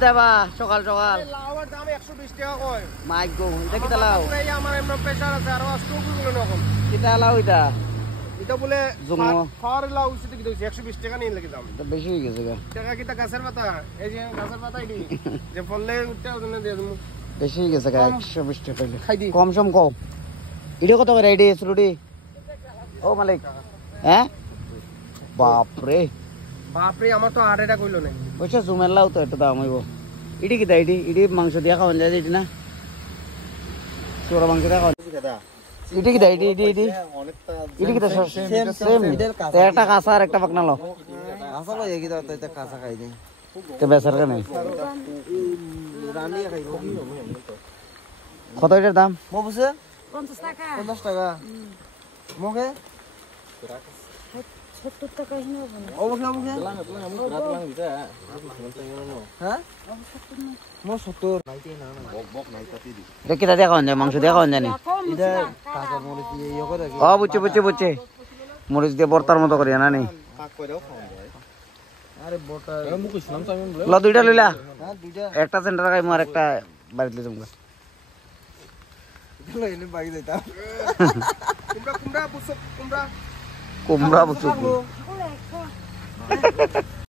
দেবা সকাল সকাল লাউয়ের দাম 120 টাকা কয় মাইক গো এটা কি লাউ এই আমার এমন প্রেসার আছে আর স্ট্রোকগুলো নকম কিটা লাউ এটা বলে জুমো খাওয়ার লাউ উচিত কি দিছে 120 টাকা নিয়ে লাগে দাম এটা বেশি হয়ে গেছে গা টাকা কিটা গাছের পাতা এই যে গাছের পাতা এডি যে ফললে উঠতে ওজনে দিয়ে দেবো বেশি হয়ে গেছে গা 120 টাকা পাইলে খাই দি কম সম কম এটা কত করে এডি শ্রুটি ও মালিক হ্যাঁ বাপরে বাপরে আমার তো 8 টাকা কইলো না ওইটা জুমের লাউ তো এটা দাম হইব ইডি কি দাইডি ইডি মাংস দিয়া খাওয়া যায় ইডি না চোরা মাংস দিয়া খাওয়া ইডি কি দাইডি ইডি ইডি ইডি কি তো সেম একটা কাঁচা আর একটা পাকনা লো কাঁচা লই কি দাও তো কাঁচা খাই দিই তে বেচার কেন রানি খাইব কত এটার দাম মো বুঝে 50 টাকা 50 টাকা মোকে 70 টাকা হিনে হবে না অবশ্যই অবশ্যই হ্যাঁ মো 70 এটা কি দিয়া খাওয়া যায় মাংস দিয়া খাওয়া যায় এটা কাঁচা মরিচ দিয়ে ইয়ে করে ও বুঝছে মরিচ দিয়ে বর্তার মতো করি না নি কাক কইরাও খাওয়া যায় আরে বটা মু কইছিলাম তো আমি ল দুইটা লইলা হ্যাঁ দুইটা একটা সেন্টার খাইমু আর একটা বাড়িতে যাবো লইলে বাকি যাইতা কুমড়া বুঝছো কুমড়া কুমড়া বুঝছো ওরে